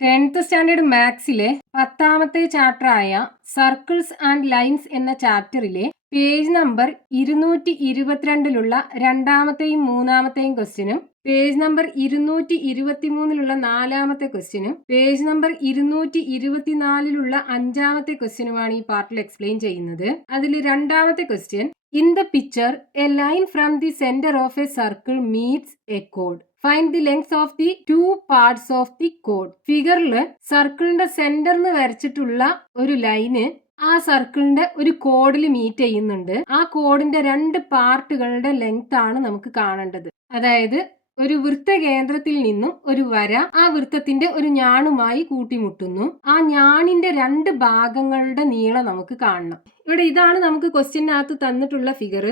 10th standard മാത്സിലെ 10ാമത്തെ ചാപ്റ്ററായ സർക്കിൾസ് ആൻഡ് ലൈൻസ് എന്ന ചാപ്റ്ററിലെ പേജ് നമ്പർ 222-ലുള്ള രണ്ടാമത്തെയും മൂന്നാമത്തെയും ക്വസ്റ്റ്യനും പേജ് നമ്പർ 223-ലുള്ള നാലാമത്തെ ക്വസ്റ്റ്യനും പേജ് നമ്പർ 224-ലുള്ള അഞ്ചാമത്തെ ക്വസ്റ്റ്യനുമാണ് ഈ പാർട്ടിൽ എക്സ്പ്ലെയിൻ ചെയ്യുന്നത്. അതിൽ രണ്ടാമത്തെ question, in the picture A line from the centre of A circle meats A code. Find the length of the two parts of the code. ഫിഗറിൽ സർക്കിളിന്റെ സെന്ററിന് വരച്ചിട്ടുള്ള ഒരു ലൈന് ആ സർക്കിളിന്റെ ഒരു കോഡിൽ മീറ്റ് ചെയ്യുന്നുണ്ട്. ആ കോഡിന്റെ രണ്ട് പാർട്ടുകളുടെ ലെങ്ത് ആണ് നമുക്ക് കാണേണ്ടത്. അതായത് ഒരു വൃത്തകേന്ദ്രത്തിൽ നിന്നും ഒരു വര ആ വൃത്തത്തിന്റെ ഒരു ഞാണുമായി കൂട്ടിമുട്ടുന്നു. ആ ഞാണിന്റെ രണ്ട് ഭാഗങ്ങളുടെ നീളം നമുക്ക് കാണണം. ഇവിടെ ഇതാണ് നമുക്ക് ക്വസ്റ്റ്യനകത്ത് തന്നിട്ടുള്ള ഫിഗർ.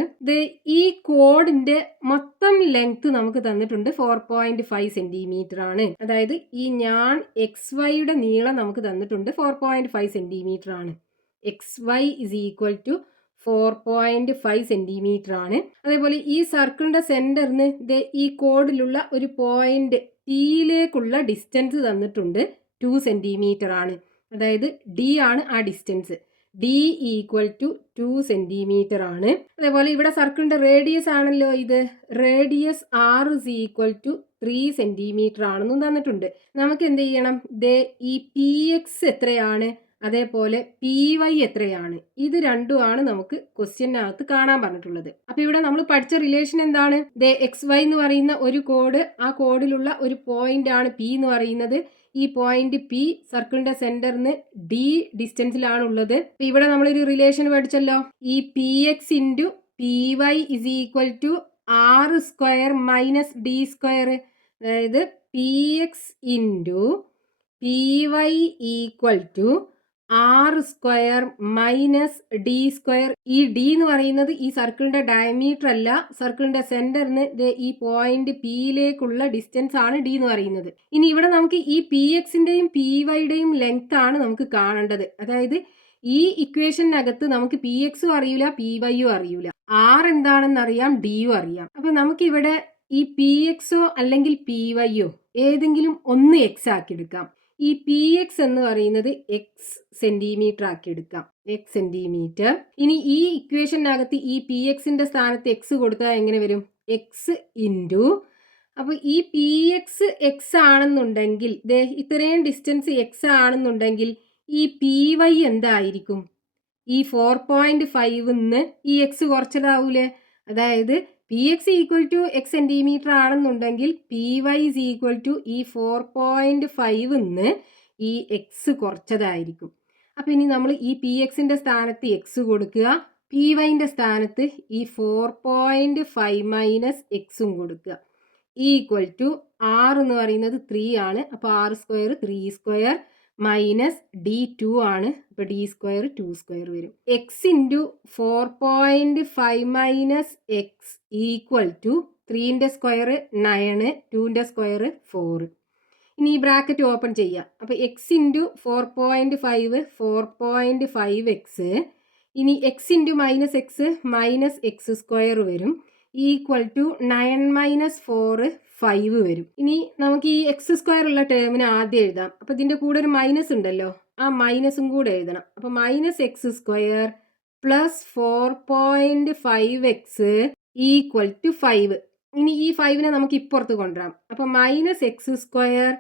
ഈ കോഡിന്റെ മൊത്തം ലെങ്ത് നമുക്ക് തന്നിട്ടുണ്ട് 4.5 സെന്റിമീറ്റർ ആണ്. അതായത് ഈ ഞാൻ XY നീളം നമുക്ക് തന്നിട്ടുണ്ട് 4.5 സെന്റിമീറ്റർ ആണ്. XY is equal to 4.5 centimetre ആണ്. അതേപോലെ ഈ സർക്കിളിന്റെ സെന്ററിന് ഈ കോഡിലുള്ള ഒരു പോയിന്റ് ടിയിലേക്കുള്ള ഡിസ്റ്റൻസ് തന്നിട്ടുണ്ട് 2 സെന്റിമീറ്റർ ആണ്. അതായത് D ആണ് ആ distance. D equal to 2 centimetre ആണ്. അതേപോലെ ഇവിടെ സർക്കിളിന്റെ റേഡിയസ് ആണല്ലോ ഇത്. Radius R is equal to 3 centimetre ആണെന്നും തന്നിട്ടുണ്ട്. നമുക്ക് എന്ത് ചെയ്യണം? ഈ PX എത്രയാണ്, അതേപോലെ PY എത്രയാണ്, ഇത് രണ്ടുമാണ് നമുക്ക് ക്വസ്റ്റ്യനകത്ത് കാണാൻ പറഞ്ഞിട്ടുള്ളത്. അപ്പൊ ഇവിടെ നമ്മൾ പഠിച്ച റിലേഷൻ എന്താണ്? XY എന്ന് പറയുന്ന ഒരു കോഡ്, ആ കോഡിലുള്ള ഒരു പോയിന്റ് ആണ് P എന്ന് പറയുന്നത്. ഈ പോയിന്റ് P സർക്കിളിന്റെ സെന്ററിന് D ഡിസ്റ്റൻസിലാണ് ഉള്ളത്. ഇവിടെ നമ്മളൊരു റിലേഷൻ പഠിച്ചല്ലോ. ഈ PX into PY is equal to R square minus D square. അതായത് PX into PY equal to R square minus D square. ഈ D എന്ന് പറയുന്നത് ഈ സർക്കിളിന്റെ ഡയമീറ്റർ അല്ല, സർക്കിളിന്റെ സെന്ററിന് ഈ പോയിന്റ് Pയിലേക്കുള്ള ഡിസ്റ്റൻസ് ആണ് D എന്ന് പറയുന്നത്. ഇനി ഇവിടെ നമുക്ക് ഈ PXന്റെയും PYയുടെയും ലെങ്ത് ആണ് നമുക്ക് കാണേണ്ടത്. അതായത് ഈ ഇക്വേഷനകത്ത് നമുക്ക് PXും അറിയില്ല, PYയും അറിയില്ല. R എന്താണെന്ന് അറിയാം, Dയും അറിയാം. അപ്പൊ നമുക്കിവിടെ ഈ PXോ അല്ലെങ്കിൽ PYയോ ഏതെങ്കിലും ഒന്ന് X ആക്കി എടുക്കാം. ഈ PX എന്ന് പറയുന്നത് X സെന്റിമീറ്റർ ആക്കി എടുക്കാം, X സെന്റിമീറ്റർ. ഇനി ഈ ഇക്വേഷനകത്ത് ഈ PXന്റെ സ്ഥാനത്ത് X കൊടുത്താൽ എങ്ങനെ വരും? X ഇൻറ്റു, അപ്പൊ ഈ PX X ആണെന്നുണ്ടെങ്കിൽ, ഇത്രയും ഡിസ്റ്റൻസ് X ആണെന്നുണ്ടെങ്കിൽ ഈ PY എന്തായിരിക്കും? ഈ 4.5 ഈ X കുറച്ചതാവൂലേ? അതായത് PX equal to X centimetre ആണെന്നുണ്ടെങ്കിൽ PY is ഈക്വൽ ടു ഈ 4.5 ഈ X കുറച്ചതായിരിക്കും. അപ്പൊ ഇനി നമ്മൾ ഈ PXന്റെ സ്ഥാനത്ത് X കൊടുക്കുക, PYന്റെ സ്ഥാനത്ത് ഈ 4.5 മൈനസ് Xും കൊടുക്കുക. ഈക്വൽ ടു R എന്ന് പറയുന്നത് 3 ആണ്. അപ്പൊ R square 3 square minus D2 ആണ്. അപ്പൊ D സ്ക്വയർ 2 സ്ക്വയർ വരും. X into 4.5 minus X equal to 3ന്റെ സ്ക്വയർ 9, 2ന്റെ സ്ക്വയർ 4. ഇനി ഈ ബ്രാക്കറ്റ് ഓപ്പൺ ചെയ്യാം. അപ്പൊ X ഇൻറ്റു 4.5 4.5X. ഇനി X into minus X square വരും. ഈക്വൽ ടു 9 മൈനസ് 4 5 വരും. ഇനി നമുക്ക് ഈ X സ്ക്വയർ ഉള്ള ടേമിന് ആദ്യം എഴുതാം. അപ്പൊ ഇതിന്റെ കൂടെ ഒരു മൈനസ് ഉണ്ടല്ലോ, ആ മൈനസും കൂടെ എഴുതണം. അപ്പൊ minus X square plus 4.5X equal to 5. ഇനി ഈ 5നെ നമുക്ക് ഇപ്പുറത്ത് കൊണ്ടുവരാം. അപ്പൊ minus X square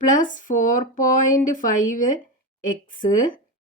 plus 4.5X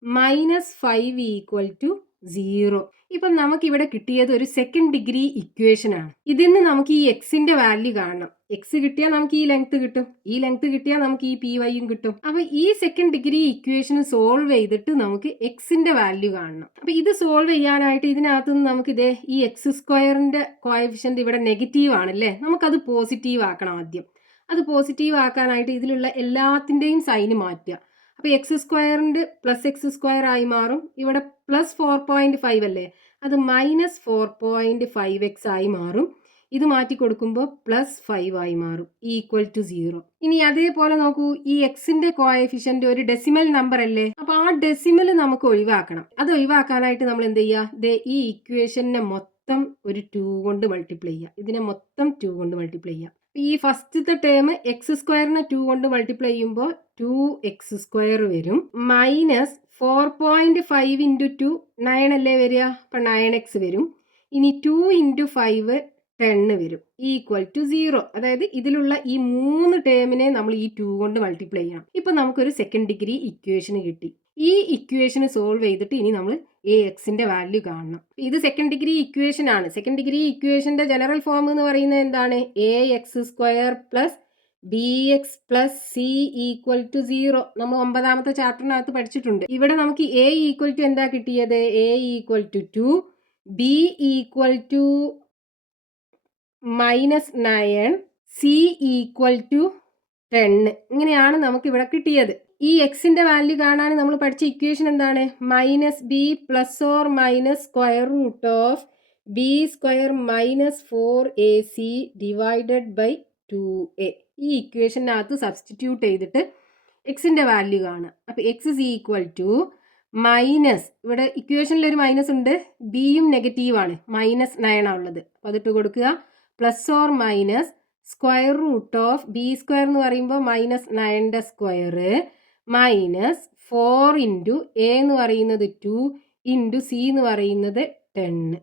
minus 5 equal to 0. ഇപ്പം നമുക്കിവിടെ കിട്ടിയത് ഒരു സെക്കൻഡ് ഡിഗ്രി ഇക്വേഷൻ ആണ്. ഇതിൽ നിന്ന് നമുക്ക് ഈ എക്സിന്റെ വാല്യൂ കാണണം. എക്സ് കിട്ടിയാൽ നമുക്ക് ഈ ലെങ്ത് കിട്ടും, ഈ ലെങ്ത് കിട്ടിയാൽ നമുക്ക് ഈ PYയും കിട്ടും. അപ്പൊ ഈ സെക്കൻഡ് ഡിഗ്രി ഇക്വേഷൻ സോൾവ് ചെയ്തിട്ട് നമുക്ക് എക്സിന്റെ വാല്യൂ കാണണം. അപ്പൊ ഇത് സോൾവ് ചെയ്യാനായിട്ട് ഇതിനകത്ത് നിന്ന് നമുക്ക് ഈ X സ്ക്വയറിന്റെ കോഎഫിഷ്യന്റ് ഇവിടെ നെഗറ്റീവ് ആണല്ലേ, നമുക്കത് പോസിറ്റീവ് ആക്കണം ആദ്യം. അത് പോസിറ്റീവ് ആക്കാനായിട്ട് ഇതിലുള്ള എല്ലാത്തിൻ്റെയും സൈന് മാറ്റുക. അപ്പൊ X സ്ക്വയറിന്റെ പ്ലസ് X സ്ക്വയർ ആയി മാറും. ഇവിടെ പ്ലസ് 4.5 അല്ലേ, അത് മൈനസ് 4.5X ആയി മാറും. ഇത് മാറ്റി കൊടുക്കുമ്പോൾ പ്ലസ് 5 ആയി മാറും, ഈക്വൽ ടു 0. ഇനി അതേപോലെ നോക്കൂ, ഈ എക്സിന്റെ കോഎഫിഷ്യന്റ് ഒരു ഡെസിമൽ നമ്പർ അല്ലേ, അപ്പൊ ആ ഡെസിമൽ നമുക്ക് ഒഴിവാക്കണം. അത് ഒഴിവാക്കാനായിട്ട് നമ്മൾ എന്ത് ചെയ്യുക? ഈ ഇക്വേഷനെ മൊത്തം ഒരു 2 കൊണ്ട് മൾട്ടിപ്ലൈ ചെയ്യുക. ഇതിനെ മൊത്തം 2 കൊണ്ട് മൾട്ടിപ്ലൈ ചെയ്യുക. ഈ ഫസ്റ്റത്തെ ടേം എക്സ് സ്ക്വയറിനെ 2 കൊണ്ട് മൾട്ടിപ്ലൈ ചെയ്യുമ്പോൾ 2x² വരും. മൈനസ് 4.5 ഇൻറ്റു 2 9 അല്ലേ വരിക, അപ്പം 9x വരും. ഇനി 2 ഇൻറ്റു 5 10 വരും, ഈക്വൽ ടു 0. അതായത് ഇതിലുള്ള ഈ 3 ടേമിനെ നമ്മൾ ഈ 2 കൊണ്ട് മൾട്ടിപ്ലൈ ചെയ്യണം. ഇപ്പം നമുക്കൊരു സെക്കൻഡ് ഡിഗ്രി ഇക്വേഷൻ കിട്ടി. ഈ ഇക്വേഷന് സോൾവ് ചെയ്തിട്ട് ഇനി നമ്മൾ എക്സിന്റെ വാല്യൂ കാണണം. ഇത് സെക്കൻഡ് ഡിഗ്രി ഇക്വേഷൻ ആണ്. സെക്കൻഡ് ഡിഗ്രി ഇക്വേഷന്റെ ജനറൽ ഫോം എന്ന് പറയുന്നത് എന്താണ്? ax² plus bx plus c equal to 0. നമ്മൾ 9ാമത്തെ ചാപ്റ്ററിനകത്ത് പഠിച്ചിട്ടുണ്ട്. ഇവിടെ നമുക്ക് a ഈക്വൽ ടു എന്താ കിട്ടിയത്? a equal to 2, b equal to -9, c equal to 10. ഇങ്ങനെയാണ് നമുക്ക് ഇവിടെ കിട്ടിയത്. ഈ എക്സിന്റെ വാല്യൂ കാണാൻ നമ്മൾ പഠിച്ച ഇക്വേഷൻ എന്താണ്? -b plus or minus square root of b² minus 4ac divided by 2a. ഈ ഇക്വേഷനകത്ത് സബ്സ്റ്റിറ്റ്യൂട്ട് ചെയ്തിട്ട് എക്സിന്റെ വാല്യൂ കാണുക. അപ്പോൾ x is equal to minus, ഇവിടെ ഇക്വേഷനിൽ ഒരു മൈനസ് ഉണ്ട്, ബിയും നെഗറ്റീവാണ്, -9 ആണ് ഉള്ളത്. അപ്പോൾ അതിട്ട് കൊടുക്കുക. Plus or minus square root of b² എന്ന് പറയുമ്പോൾ -9 മൈനസ് 4 ഇൻറ്റു എ എന്ന് പറയുന്നത് 2 ഇൻറ്റു സി എന്ന് പറയുന്നത് 10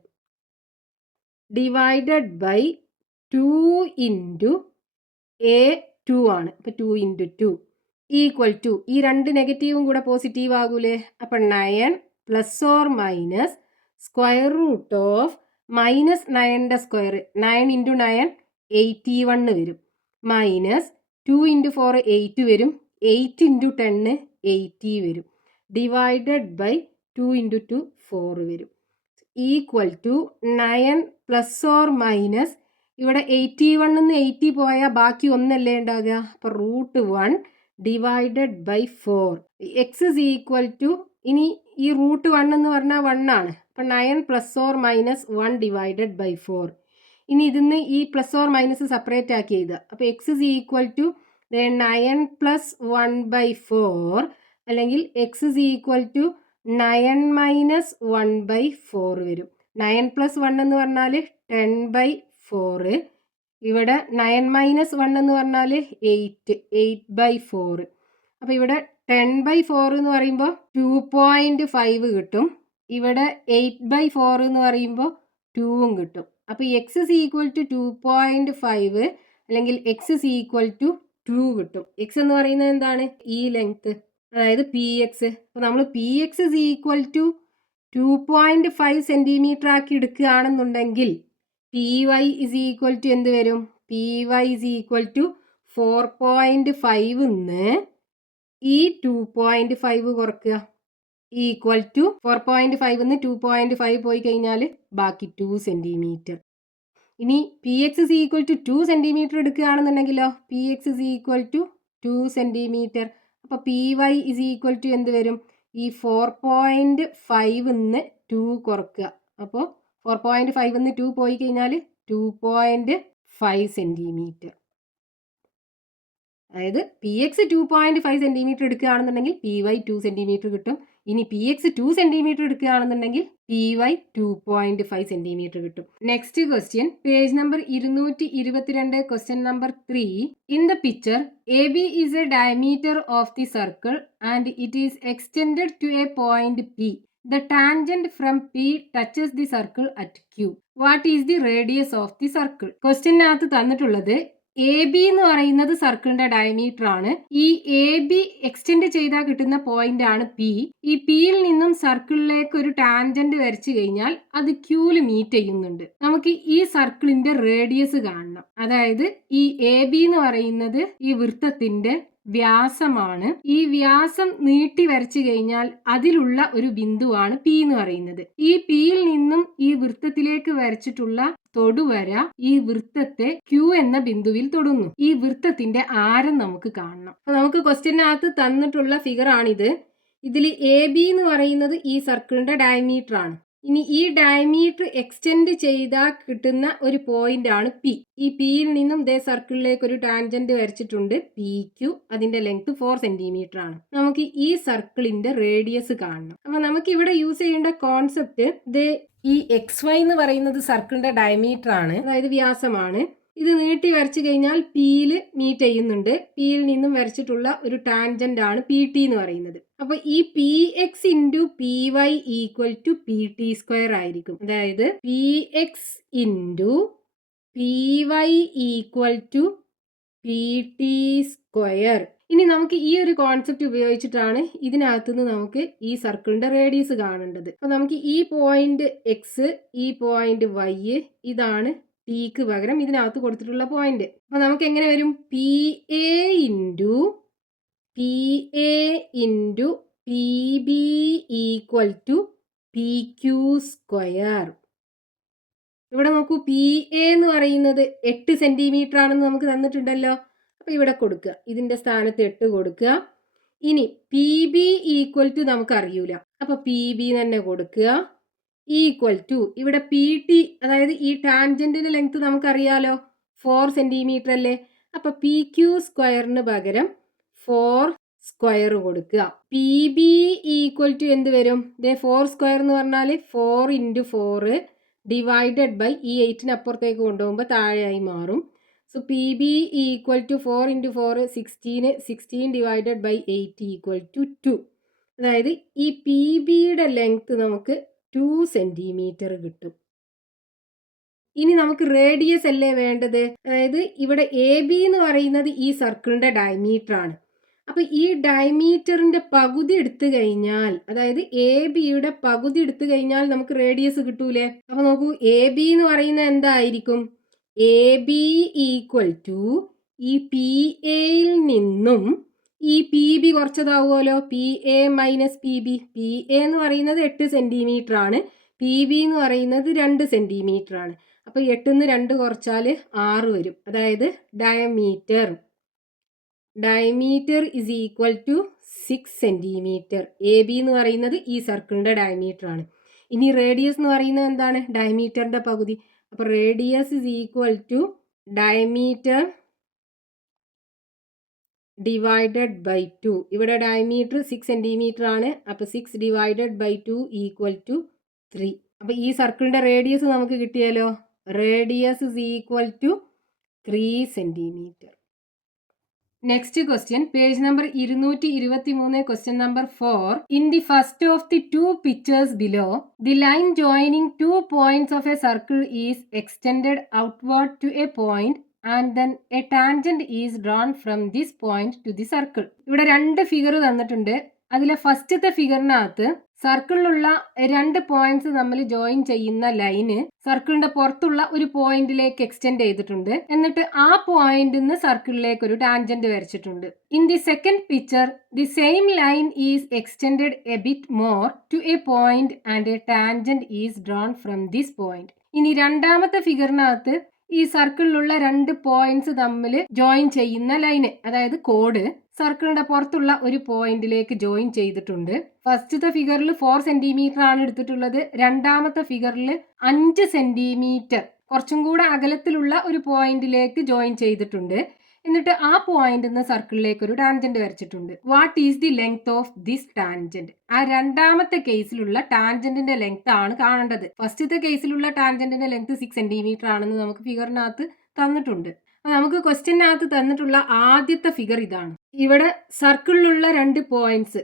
ഡിവൈഡഡ് ബൈ 2 ഇൻറ്റു എ 2 ആണ്. അപ്പം 2 ഇൻറ്റു 2 ഈക്വൽ ടു, ഈ രണ്ട് നെഗറ്റീവും കൂടെ പോസിറ്റീവ് ആകൂലേ? അപ്പം 9 plus or minus square root of -9 9 into 9 81 വരും, മൈനസ് 2 ഇൻറ്റു 4 8 വരും, 8 ഇൻറ്റു 10 80 വരും, ഡിവൈഡഡ് ബൈ 2 ഇൻറ്റു 2 4 വരും, equal to 9 plus or minus, ഇവിടെ 81 നിന്ന് 80 പോയാൽ ബാക്കി ഒന്നല്ലേ ഉണ്ടാകുക, അപ്പോൾ √1 divided by 4. X is equal to, ഇനി ഈ √1 എന്ന് പറഞ്ഞാൽ 1 ആണ്, അപ്പം 9 plus or minus 1 divided by 4. ഇനി ഇതിന്ന് ഈ പ്ലസ് ഓർ മൈനസ് സെപ്പറേറ്റ് ആക്കി എഴുതുക. അപ്പോൾ x is equal to 9 plus 1 by 4, അല്ലെങ്കിൽ x is equal to 9 minus 1 by 4 വരും. 9 പ്ലസ് 1 എന്ന് പറഞ്ഞാൽ 10 ബൈ 4, ഇവിടെ 9 മൈനസ് 1 എന്ന് പറഞ്ഞാൽ 8 ബൈ 4. അപ്പോൾ ഇവിടെ 10 ബൈ 4 എന്ന് പറയുമ്പോൾ 2.5 കിട്ടും, ഇവിടെ 8 ബൈ 4 എന്ന് പറയുമ്പോൾ 2 കിട്ടും. അപ്പോൾ എക്സ് ഇസ് ഈക്വൽ ടു 2.5 അല്ലെങ്കിൽ എക്സ് ഇസ് ഈക്വൽ ടു 2 കിട്ടും. എക്സ് എന്ന് പറയുന്നത് എന്താണ്? ഈ ലെങ്ത്, അതായത് പി എക്സ്. അപ്പോൾ നമ്മൾ P X is equal to 2.5 centimetre ആക്കി എടുക്കുകയാണെന്നുണ്ടെങ്കിൽ P Y is equal to എന്ത് വരും? P Y is equal to 4.5 നിന്ന് ഈ 2.5 കുറക്കുക, ഈക്വൽ ടു 4.5 നിന്ന് 2.5 പോയി കഴിഞ്ഞാൽ ബാക്കി 2 സെൻറ്റിമീറ്റർ. ഇനി P X is equal to 2 centimetre എടുക്കുകയാണെന്നുണ്ടെങ്കിലോ P X is equal to 2 centimetre. അപ്പോൾ P Y is equal to എന്ത് വരും? ഈ 4.5 നിന്ന് 2 കുറക്കുക, അപ്പോൾ 4.5 നിന്ന് 2 പോയി കഴിഞ്ഞാൽ 2.5 സെൻറ്റിമീറ്റർ. അതായത് പി എക്സ് 2.5 സെൻറ്റിമീറ്റർ എടുക്കുകയാണെന്നുണ്ടെങ്കിൽ പി വൈ 2 സെൻറ്റിമീറ്റർ കിട്ടും. ഇനി പി എക്സ് 2 സെൻറ്റിമീറ്റർ എടുക്കുകയാണെന്നുണ്ടെങ്കിൽ പി വൈ 2.5 സെൻറ്റിമീറ്റർ കിട്ടും. Next question, page number 222, question number 3. In the picture A B is a diameter of the circle and it is extended to a point P. The tangent from P touches the circle at Q. What is the radius of the circle? ക്വസ്റ്റ്യനകത്ത് തന്നിട്ടുള്ളത് A b എന്ന് പറയുന്നത് സർക്കിളിന്റെ diameter ആണ്. ഈ A be extend ചെയ്താൽ കിട്ടുന്ന point ആണ് P. ഈ പിയിൽ നിന്നും സർക്കിളിലേക്ക് ഒരു ടാൻജന്റ് വരച്ചു കഴിഞ്ഞാൽ അത് ക്യൂല് മീറ്റ് ചെയ്യുന്നുണ്ട്. നമുക്ക് ഈ സർക്കിളിന്റെ റേഡിയസ് കാണണം. അതായത് ഈ എ ബി എന്ന് പറയുന്നത് ഈ വൃത്തത്തിന്റെ വ്യാസമാണ്. ഈ വ്യാസം നീട്ടി വരച്ചു കഴിഞ്ഞാൽ അതിലുള്ള ഒരു ബിന്ദുവാണ് പി എന്ന് പറയുന്നത്. ഈ പിയിൽ നിന്നും ഈ വൃത്തത്തിലേക്ക് വരച്ചിട്ടുള്ള തൊടുവര ഈ വൃത്തത്തെ ക്യൂ എന്ന ബിന്ദുവിൽ തൊടുന്നു. ഈ വൃത്തത്തിന്റെ ആരം നമുക്ക് കാണണം. അപ്പൊ നമുക്ക് ക്വസ്റ്റ്യനകത്ത് തന്നിട്ടുള്ള ഫിഗർ ആണിത്. ഇതിൽ എ ബി എന്ന് പറയുന്നത് ഈ സർക്കിളിന്റെ ഡയമീറ്റർ ആണ്. ഇനി ഈ ഡയമീറ്റർ എക്സ്റ്റെൻഡ് ചെയ്താൽ കിട്ടുന്ന ഒരു പോയിന്റ് ആണ് പി. ഈ പിയിൽ നിന്നും ഇതേ സർക്കിളിലേക്ക് ഒരു ടാൻജന്റ് വരച്ചിട്ടുണ്ട് പി ക്യു. അതിന്റെ ലെങ്ത് 4 സെന്റിമീറ്റർ ആണ്. നമുക്ക് ഈ സർക്കിളിന്റെ റേഡിയസ് കാണണം. അപ്പൊ നമുക്ക് ഇവിടെ യൂസ് ചെയ്യേണ്ട കോൺസെപ്റ്റ്, ഈ എക്സ് വൈ എന്ന് പറയുന്നത് സർക്കിളിന്റെ ഡയമീറ്റർ ആണ്, അതായത് വ്യാസമാണ്. ഇത് നീട്ടി വരച്ചു കഴിഞ്ഞാൽ പിയിൽ മീറ്റ് ചെയ്യുന്നുണ്ട്. പിയിൽ നിന്നും വരച്ചിട്ടുള്ള ഒരു ടാൻജന്റ് ആണ് പി ടി എന്ന് പറയുന്നത്. അപ്പൊ ഈ p X into P Y equal to P T square ആയിരിക്കും. അതായത് P X into P Y equal to P T square. ഇനി നമുക്ക് ഈ ഒരു കോൺസെപ്റ്റ് ഉപയോഗിച്ചിട്ടാണ് ഇതിനകത്തുനിന്ന് നമുക്ക് ഈ സർക്കിളിന്റെ റേഡിയസ് കാണേണ്ടത്. അപ്പൊ നമുക്ക് ഈ പോയിന്റ് എക്സ്, ഈ പോയിന്റ് വൈ, ഇതാണ് ടിക്ക് പകരം ഇതിനകത്ത് കൊടുത്തിട്ടുള്ള പോയിന്റ്. അപ്പൊ നമുക്ക് എങ്ങനെ വരും? P a into p a into p b equal to p q square. ഇവിടെ നോക്കൂ, പി എ എന്ന് പറയുന്നത് 8 സെന്റിമീറ്റർ ആണെന്ന് നമുക്ക് തന്നിട്ടുണ്ടല്ലോ. അപ്പൊ ഇവിടെ കൊടുക്കുക, ഇതിന്റെ സ്ഥാനത്ത് 8 കൊടുക്കുക. ഇനി പി ബി ഈക്വൽ ടു നമുക്ക് അറിയൂല, അപ്പൊ പി ബി തന്നെ കൊടുക്കുക. ഈക്വൽ ടു ഇവിടെ പി ടി, അതായത് ഈ ടാൻജന്റിന്റെ ലെങ്ത് നമുക്കറിയാലോ 4 സെന്റിമീറ്റർ അല്ലേ. അപ്പൊ പി ക്യൂ സ്ക്വയറിന് പകരം 4 സ്ക്വയർ കൊടുക്കുക. പി ബി ഈക്വൽ ടു എന്ത് വരും? 4 സ്ക്വയർ എന്ന് പറഞ്ഞാൽ 4 ഇൻറ്റു 4 ഡിവൈഡഡ് ബൈ ഈ 8ന് അപ്പുറത്തേക്ക് കൊണ്ടുപോകുമ്പോൾ താഴെയായി മാറും. So p b equal to 4 into 4 16 divided by 8 equal to 2. അതായത് ഈ പി ബിയുടെ ലെങ്ത് നമുക്ക് 2 സെന്റിമീറ്റർ കിട്ടും. ഇനി നമുക്ക് റേഡിയസ് അല്ലേ വേണ്ടത്? അതായത് ഇവിടെ എ ബി എന്ന് പറയുന്നത് ഈ സർക്കിളിന്റെ ഡയമീറ്റർ ആണ്. അപ്പൊ ഈ ഡയമീറ്ററിന്റെ പകുതി എടുത്തു കഴിഞ്ഞാൽ, അതായത് എ ബിയുടെ പകുതി എടുത്തു കഴിഞ്ഞാൽ നമുക്ക് റേഡിയസ് കിട്ടൂലേ? അപ്പൊ നോക്കൂ, എ ബി എന്ന് പറയുന്നത് എന്തായിരിക്കും? എ ബി ഈക്വൽ ടു ഈ പി എയിൽ നിന്നും ഈ പി ബി കുറച്ചതാവുമല്ലോ, P A minus P B. P A എന്ന് പറയുന്നത് 8 സെന്റിമീറ്റർ ആണ്, പി ബി എന്ന് പറയുന്നത് 2 സെന്റിമീറ്റർ ആണ്. അപ്പൊ 8ന്ന് 2 കുറച്ചാൽ 6 വരും. അതായത് diameter is equal to 6 centimetre. A b എന്ന് പറയുന്നത് ഈ സർക്കിളിന്റെ ഡയമീറ്റർ ആണ്. ഇനി റേഡിയസ് എന്ന് പറയുന്നത് എന്താണ്? ഡയമീറ്ററിന്റെ പകുതി. അപ്പൊ radius is equal to diameter divided by 2. ഇവിടെ ഡയമീറ്റർ 6 സെന്റിമീറ്റർ ആണ്. അപ്പൊ 6 ഡിവൈഡഡ് ബൈ 2 ഈക്വൽ ടു 3. അപ്പൊ ഈ സർക്കിളിന്റെ റേഡിയസ് നമുക്ക് കിട്ടിയാലോ. Radius is equal to 3 centimetre. Next question, page number 223, question number 4. In the first of the 2 pictures below, the line joining 2 points of a circle is extended outward to a point and then a tangent is drawn from this point to the circle. ഇവിടെ 2 figure തന്നിട്ടുണ്ട്. അതിലെ ഫസ്റ്റത്തെ ഫിഗറിനകത്ത് സർക്കിളിലുള്ള 2 points തമ്മിൽ join ചെയ്യുന്ന line സർക്കിളിന്റെ പുറത്തുള്ള ഒരു പോയിന്റിലേക്ക് എക്സ്റ്റെൻഡ് ചെയ്തിട്ടുണ്ട്. എന്നിട്ട് ആ പോയിന്റിൽ നിന്ന് സർക്കിളിലേക്ക് ഒരു ടാൻജന്റ് വരച്ചിട്ടുണ്ട്. In the second picture the same line is extended a bit more to a point and a tangent is drawn from this point. ഇനി രണ്ടാമത്തെ ഫിഗറിനകത്ത് ഈ സർക്കിളിലുള്ള 2 പോയിന്റ്സ് തമ്മിൽ ജോയിൻ ചെയ്യുന്ന ലൈന്, അതായത് കോഡ്, സർക്കിളിന്റെ പുറത്തുള്ള ഒരു പോയിന്റിലേക്ക് ജോയിൻ ചെയ്തിട്ടുണ്ട്. ഫസ്റ്റത്തെ ഫിഗറിൽ 4 സെന്റിമീറ്റർ ആണ് എടുത്തിട്ടുള്ളത്. രണ്ടാമത്തെ ഫിഗറിൽ 5 സെന്റിമീറ്റർ കുറച്ചും കൂടെ അകലത്തിലുള്ള ഒരു പോയിന്റിലേക്ക് ജോയിൻ ചെയ്തിട്ടുണ്ട്. എന്നിട്ട് ആ പോയിന്റിൽ നിന്ന് സർക്കിളിലേക്ക് ഒരു ടാൻജന്റ് വരച്ചിട്ടുണ്ട്. What is the length of this tangent? ആ രണ്ടാമത്തെ കേസിലുള്ള ടാൻജന്റിന്റെ ലെങ്ത് ആണ് കാണേണ്ടത്. ഫസ്റ്റത്തെ കേസിലുള്ള ടാൻജന്റിന്റെ ലെങ്ത് 6 സെന്റിമീറ്റർ ആണെന്ന് നമുക്ക് ഫിഗറിനകത്ത് തന്നിട്ടുണ്ട്. നമുക്ക് ക്വസ്റ്റ്യനകത്ത് തന്നിട്ടുള്ള ആദ്യത്തെ ഫിഗർ ഇതാണ്. ഇവിടെ സർക്കിളിലുള്ള 2 പോയിന്റ്സ്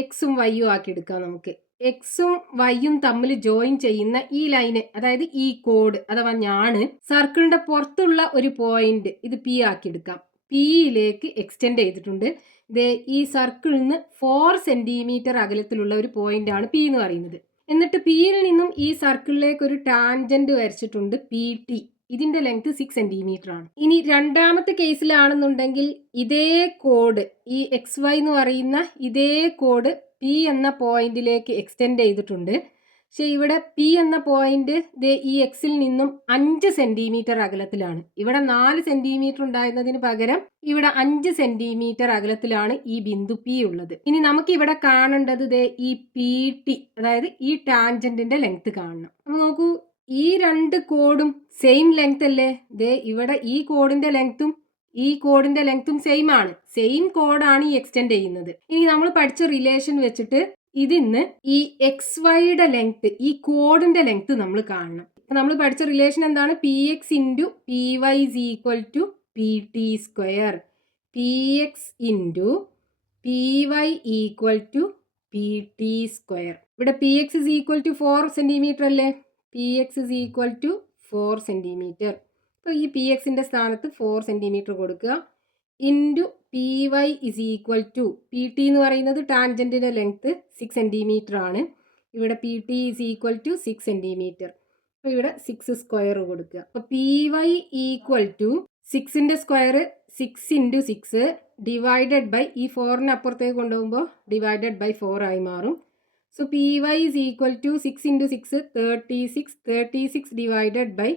എക്സും വൈയും ആക്കി എടുക്കാം. നമുക്ക് എക്സും വൈയും തമ്മിൽ ജോയിൻ ചെയ്യുന്ന ഈ ലൈന്, അതായത് ഈ കോഡ് അഥവാ ഞാണ്, സർക്കിളിന്റെ പുറത്തുള്ള ഒരു പോയിന്റ് ഇത് പി ആക്കി എടുക്കാം. പിയിലേക്ക് എക്സ്റ്റെൻഡ് ചെയ്തിട്ടുണ്ട്. ഈ സർക്കിളിൽ നിന്ന് 4 സെന്റിമീറ്റർ അകലത്തിലുള്ള ഒരു പോയിന്റ് ആണ് പി എന്ന് പറയുന്നത്. എന്നിട്ട് പിയിൽ നിന്നും ഈ സർക്കിളിലേക്ക് ഒരു ടാൻജന്റ് വരച്ചിട്ടുണ്ട് പി ടി. ഇതിന്റെ ലെങ്ത് 6 സെന്റിമീറ്റർ ആണ്. ഇനി രണ്ടാമത്തെ കേസിലാണെന്നുണ്ടെങ്കിൽ ഇതേ കോഡ്, ഈ എക്സ് വൈ എന്ന് പറയുന്ന ഇതേ കോഡ് പി എന്ന പോയിന്റിലേക്ക് എക്സ്റ്റെൻഡ് ചെയ്തിട്ടുണ്ട്. പക്ഷെ ഇവിടെ പി എന്ന പോയിന്റ് ഈ എക്സിൽ നിന്നും 5 സെന്റിമീറ്റർ അകലത്തിലാണ്. ഇവിടെ 4 സെന്റിമീറ്റർ ഉണ്ടായിരുന്നതിന് പകരം ഇവിടെ 5 സെന്റിമീറ്റർ അകലത്തിലാണ് ഈ ബിന്ദു പി ഉള്ളത്. ഇനി നമുക്ക് ഇവിടെ കാണേണ്ടത് ഈ പി ടി, അതായത് ഈ ടാൻജന്റിന്റെ ലെങ്ത് കാണണം. അപ്പൊ നോക്കൂ, ഈ 2 കോഡും സെയിം ലെങ്ത് അല്ലേ? ഇവിടെ ഈ കോഡിന്റെ ലെങ്ത്തും ഈ കോഡിന്റെ ലെങ്ത്തും സെയിം ആണ്. സെയിം കോഡാണ് ഈ എക്സ്റ്റെൻഡ് ചെയ്യുന്നത്. ഇനി നമ്മൾ പഠിച്ച റിലേഷൻ വെച്ചിട്ട് ഇതിന്ന് ഈ എക്സ് വൈയുടെ ലെങ്ത്, ഈ കോഡിന്റെ ലെങ്ത് നമ്മൾ കാണണം. നമ്മൾ പഠിച്ച റിലേഷൻ എന്താണ്? P X into P Y is equal to P T square. P X into P Y equal to P T square. ഇവിടെ P X is equal to 4 centimetre അല്ലേ? P X is equal to 4 centimetre. അപ്പോൾ ഈ P എക്സിൻ്റെ സ്ഥാനത്ത് 4 centimetre കൊടുക്കുക. Into P Y is equal to, P T എന്ന് പറയുന്നത് ടാൻജൻറ്റിൻ്റെ ലെങ്ത്ത് 6 സെൻറ്റിമീറ്റർ ആണ്. ഇവിടെ P T is equal to 6 centimetre. അപ്പോൾ ഇവിടെ 6 സ്ക്വയർ കൊടുക്കുക. അപ്പോൾ പി വൈ ഈക്വൽ ടു 6ൻ്റെ സ്ക്വയർ 6 ഇൻറ്റു 6 ഡിവൈഡഡ് ബൈ, ഈ 4നെ അപ്പുറത്തേക്ക് കൊണ്ടുപോകുമ്പോൾ ഡിവൈഡഡ് ബൈ 4 ആയി മാറും. So P Y is equal to 6 into 6 36 divided by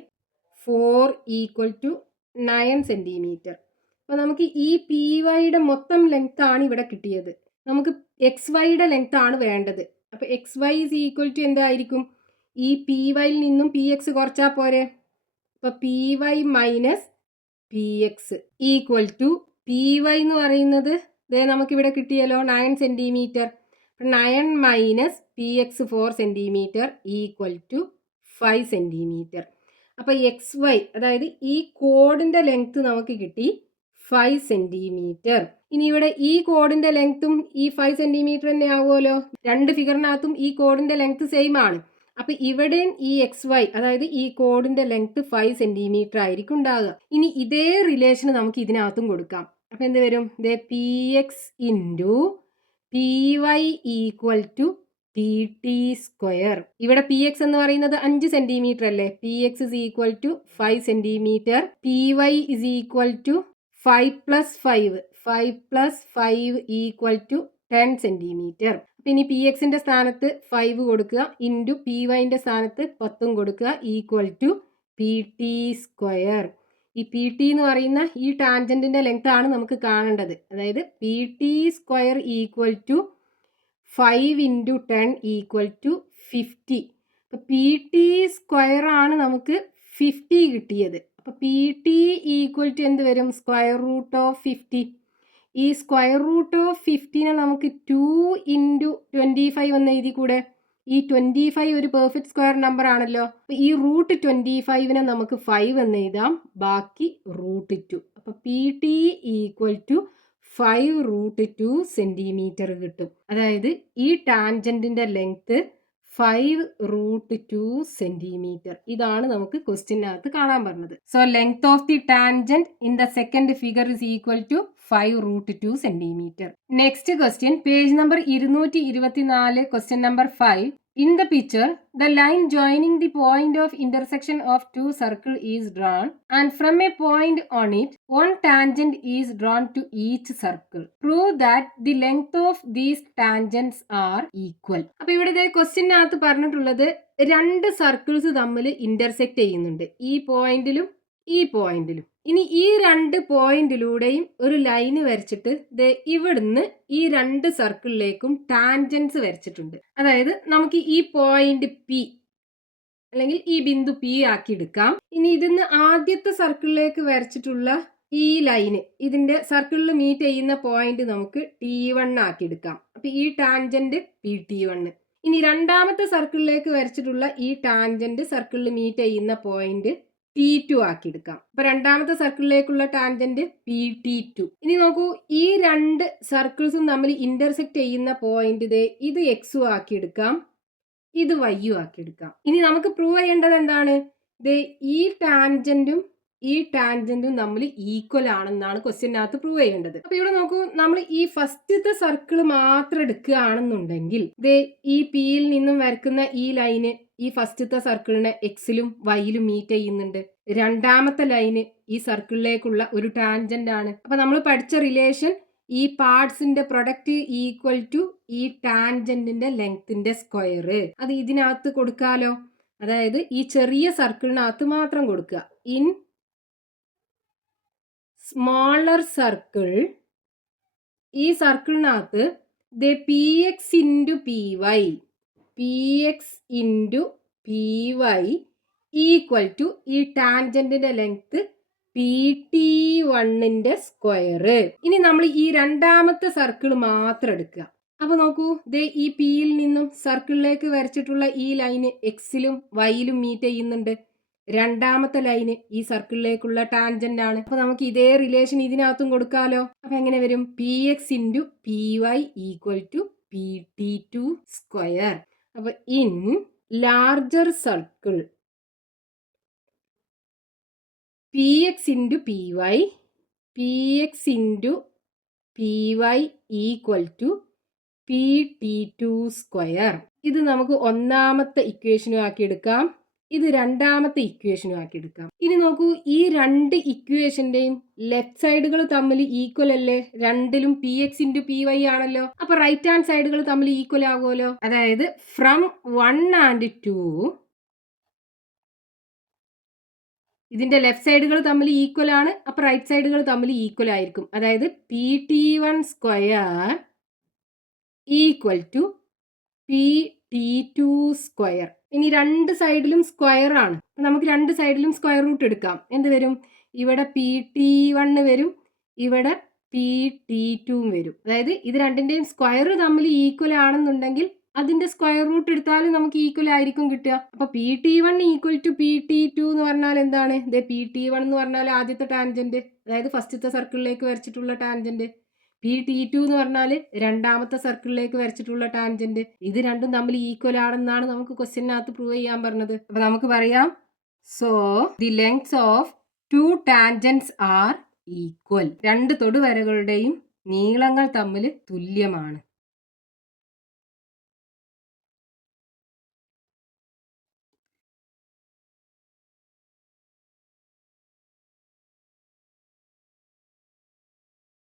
4 equal to 9 centimetre. അപ്പോൾ നമുക്ക് ഈ പി വൈയുടെ മൊത്തം ലെങ്ത് ആണ് ഇവിടെ കിട്ടിയത്. നമുക്ക് എക്സ് വൈയുടെ ലെങ്ത് ആണ് വേണ്ടത്. അപ്പോൾ x y is equal to എന്തായിരിക്കും? ഈ പി വൈയിൽ നിന്നും പി എക്സ് കുറച്ചാൽ പോരെ. അപ്പോൾ P y minus p x equal to, p y എന്ന് പറയുന്നത് ദേ നമുക്കിവിടെ കിട്ടിയല്ലോ 9 centimetre. 9 minus p x 4 centimetre equal to 5 centimetre. അപ്പോൾ എക്സ് വൈ, അതായത് ഈ കോഡിൻ്റെ ലെങ്ത്ത് നമുക്ക് കിട്ടി 5 സെൻറ്റിമീറ്റർ. ഇനി ഇവിടെ ഈ കോഡിൻ്റെ ലെങ്ത്തും ഈ 5 സെൻറ്റിമീറ്റർ തന്നെ ആവുമല്ലോ. രണ്ട് ഫിഗറിനകത്തും ഈ കോഡിൻ്റെ ലെങ്ത്ത് സെയിം ആണ്. അപ്പോൾ ഇവിടെയും ഈ എക്സ് വൈ, അതായത് ഈ കോഡിൻ്റെ ലെങ്ത്ത് 5 സെൻറ്റിമീറ്റർ ആയിരിക്കും ഉണ്ടാകുക. ഇനി ഇതേ റിലേഷൻ നമുക്ക് ഇതിനകത്തും കൊടുക്കാം. അപ്പോൾ എന്ത് വരും? ദേ P X into P Y equal to P T square. ഇവിടെ പി എക്സ് എന്ന് പറയുന്നത് 5 സെൻറ്റിമീറ്റർ അല്ലേ? P X is equal to 5 centimetre. P Y is equal to 5 plus 5 equal to 10 centimetre. അപ്പം ഇനി പി എക്സിൻ്റെ സ്ഥാനത്ത് 5 കൊടുക്കുക, ഇൻറ്റു പി വൈൻ്റെ സ്ഥാനത്ത് 10 കൊടുക്കുക, equal to P T square. ഈ പി ടി എന്ന് പറയുന്ന ഈ ടാൻജൻറ്റിൻ്റെ ലെങ്ത് ആണ് നമുക്ക് കാണേണ്ടത്. അതായത് P T square equal to 5 into 10 equal to 50. അപ്പോൾ പി ടി സ്ക്വയർ ആണ് നമുക്ക് 50 കിട്ടിയത്. അപ്പോൾ പി ടി ഈക്വൽ ടു എന്ത് വരും? Square root of 50. ഈ സ്ക്വയർ റൂട്ട് ഓഫ് 50നെ നമുക്ക് 2 ഇൻറ്റു 25 എന്ന് എഴുതി കൂടെ? ഈ 25 ഒരു പെർഫെക്റ്റ് സ്ക്വയർ നമ്പർ ആണല്ലോ. അപ്പോൾ ഈ റൂട്ട് 25നെ നമുക്ക് 5 എന്ന് എഴുതാം, ബാക്കി റൂട്ട് 2. അപ്പോൾ P T equal to 5 root 2 centimetre കിട്ടും. അതായത് ഈ ടാൻജൻറ്റിൻ്റെ ലെങ്ത്ത് 5 റൂട്ട് 2 സെൻറ്റിമീറ്റർ. ഇതാണ് നമുക്ക് ക്വസ്റ്റ്യനകത്ത് കാണാൻ പറഞ്ഞത്. So length of the tangent in the second figure is equal to 5 root 2 centimetre. Next question, page number 224, question number 5. In the picture, the line joining the point of intersection of two circles is drawn, and from a point on it, one tangent is drawn to each circle. Prove that the length of these tangents are equal. അപ്പോൾ ഇവിടെ ക്വസ്റ്റ്യനകത്ത് പറഞ്ഞിട്ടുള്ളത് 2 circles തമ്മിൽ intersect ചെയ്യുന്നുണ്ട്, ഈ പോയിന്റിലും ഈ പോയിന്റിലും. ഇനി ഈ 2 പോയിന്റിലൂടെയും ഒരു ലൈന് വരച്ചിട്ട് ഇവിടുന്ന് ഈ 2 സർക്കിളിലേക്കും ടാൻജൻസ് വരച്ചിട്ടുണ്ട്. അതായത് നമുക്ക് ഈ പോയിന്റ് പി അല്ലെങ്കിൽ ഈ ബിന്ദു പി ആക്കി എടുക്കാം. ഇനി ഇതിന്ന് ആദ്യത്തെ സർക്കിളിലേക്ക് വരച്ചിട്ടുള്ള ഈ ലൈന്, ഇതിന്റെ സർക്കിളിൽ മീറ്റ് ചെയ്യുന്ന പോയിന്റ് നമുക്ക് T1 ആക്കി എടുക്കാം. അപ്പൊ ഈ ടാൻജന്റ് PT1. ഇനി രണ്ടാമത്തെ സർക്കിളിലേക്ക് വരച്ചിട്ടുള്ള ഈ ടാൻജന്റ് സർക്കിളിൽ മീറ്റ് ചെയ്യുന്ന പോയിന്റ് T2 ആക്കി എടുക്കാം. അപ്പൊ രണ്ടാമത്തെ സർക്കിളിലേക്കുള്ള ടാൻജന്റ് PT2. ഇനി നോക്കൂ, ഈ 2 സർക്കിൾസും തമ്മിൽ ഇന്റർസെക്ട് ചെയ്യുന്ന പോയിന്റ് ഇത് എക്സും ആക്കി എടുക്കാം, ഇത് വൈയും ആക്കി എടുക്കാം. ഇനി നമുക്ക് പ്രൂവ് ചെയ്യേണ്ടത് എന്താണ്? ഈ ടാൻജന്റും ഈ ടാൻജന്റും തമ്മിൽ ഈക്വൽ ആണെന്നാണ് ക്വസ്റ്റ്യനകത്ത് പ്രൂവ് ചെയ്യേണ്ടത്. അപ്പൊ ഇവിടെ നോക്കൂ, നമ്മൾ ഈ ഫസ്റ്റത്തെ സർക്കിൾ മാത്രം എടുക്കുകയാണെന്നുണ്ടെങ്കിൽ ഈ പിയിൽ നിന്നും വരക്കുന്ന ഈ ലൈന് ഈ ഫസ്റ്റത്തെ സർക്കിളിനെ എക്സിലും വൈയിലും മീറ്റ് ചെയ്യുന്നുണ്ട്. രണ്ടാമത്തെ ലൈന് ഈ സർക്കിളിലേക്കുള്ള ഒരു ടാൻജന്റ് ആണ്. അപ്പൊ നമ്മൾ പഠിച്ച റിലേഷൻ, ഈ പാർട്സിന്റെ പ്രൊഡക്റ്റ് ഈക്വൽ ടു ഈ ടാൻജന്റിന്റെ ലെങ്ത്തിന്റെ സ്ക്വയർ. അത് ഇതിനകത്ത് കൊടുക്കാലോ. അതായത് ഈ ചെറിയ സർക്കിളിനകത്ത് മാത്രം കൊടുക്കുക. ഇൻ സ്മോളർ സർക്കിൾ, ഈ സർക്കിളിനകത്ത് P X into P Y, P X into P Y equal to ഈ ടാൻജന്റിന്റെ ലെങ്ത് PT1ന്റെ സ്ക്വയർ. ഇനി നമ്മൾ ഈ രണ്ടാമത്തെ സർക്കിൾ മാത്രം എടുക്കുക. അപ്പൊ നോക്കൂ, ദേ ഈ പിയിൽ നിന്നും സർക്കിളിലേക്ക് വരച്ചിട്ടുള്ള ഈ ലൈന് എക്സിലും വൈയിലും മീറ്റ് ചെയ്യുന്നുണ്ട്. രണ്ടാമത്തെ ലൈന് ഈ സർക്കിളിലേക്കുള്ള ടാൻജന്റ് ആണ്. അപ്പൊ നമുക്ക് ഇതേ റിലേഷൻ ഇതിനകത്തും കൊടുക്കാലോ. അപ്പൊ എങ്ങനെ വരും? P X into P Y equal to P T two square. അപ്പൊ in larger circle P X into P Y, P X into P Y equal to P T two square. ഇത് നമുക്ക് ഒന്നാമത്തെ ഇക്വേഷനും ആക്കി എടുക്കാം, ഇത് രണ്ടാമത്തെ ഇക്വേഷനും ആക്കി എടുക്കാം. ഇനി നോക്കൂ, ഈ രണ്ട് ഇക്വേഷന്റെയും ലെഫ്റ്റ് സൈഡുകൾ തമ്മിൽ ഈക്വൽ അല്ലേ? രണ്ടിലും P X into P Y ആണല്ലോ. അപ്പൊ റൈറ്റ് ഹാൻഡ് സൈഡുകൾ തമ്മിൽ ഈക്വൽ ആകുമല്ലോ. അതായത് ഫ്രം 1 and 2 ഇതിന്റെ ലെഫ്റ്റ് സൈഡുകൾ തമ്മിൽ ഈക്വൽ ആണ്, അപ്പൊ റൈറ്റ് സൈഡുകൾ തമ്മിൽ ഈക്വൽ ആയിരിക്കും. അതായത് P T one square equal to P T two square. ഇനി രണ്ട് സൈഡിലും സ്ക്വയർ ആണ്, നമുക്ക് രണ്ട് സൈഡിലും സ്ക്വയർ റൂട്ട് എടുക്കാം. എന്ത് വരും? ഇവിടെ പി ടി വണ്ണ് വരും, ഇവിടെ പി ടി ടുവും വരും. അതായത് ഇത് രണ്ടിന്റെയും സ്ക്വയർ തമ്മിൽ ഈക്വൽ ആണെന്നുണ്ടെങ്കിൽ അതിന്റെ സ്ക്വയർ റൂട്ട് എടുത്താലും നമുക്ക് ഈക്വൽ ആയിരിക്കും കിട്ടുക. അപ്പൊ P T one equal to P T two എന്ന് പറഞ്ഞാൽ എന്താണ്? ഇത് പി ടി വൺ എന്ന് പറഞ്ഞാൽ ആദ്യത്തെ ടാൻജന്റ്, അതായത് ഫസ്റ്റത്തെ സർക്കിളിലേക്ക് വരച്ചിട്ടുള്ള ടാൻജന്റ്. പി ടി ടു എന്ന് പറഞ്ഞാൽ രണ്ടാമത്തെ സർക്കിളിലേക്ക് വരച്ചിട്ടുള്ള ടാൻജന്റ്. ഇത് രണ്ടും തമ്മിൽ ഈക്വൽ ആണെന്നാണ് നമുക്ക് ക്വസ്റ്റ്യനകത്ത് പ്രൂവ് ചെയ്യാൻ പറഞ്ഞത്. അപ്പൊ നമുക്ക് പറയാം, so the lengths of 2 tangents are equal. രണ്ട് തൊടുവരകളുടെയും നീളങ്ങൾ തമ്മിൽ തുല്യമാണ്.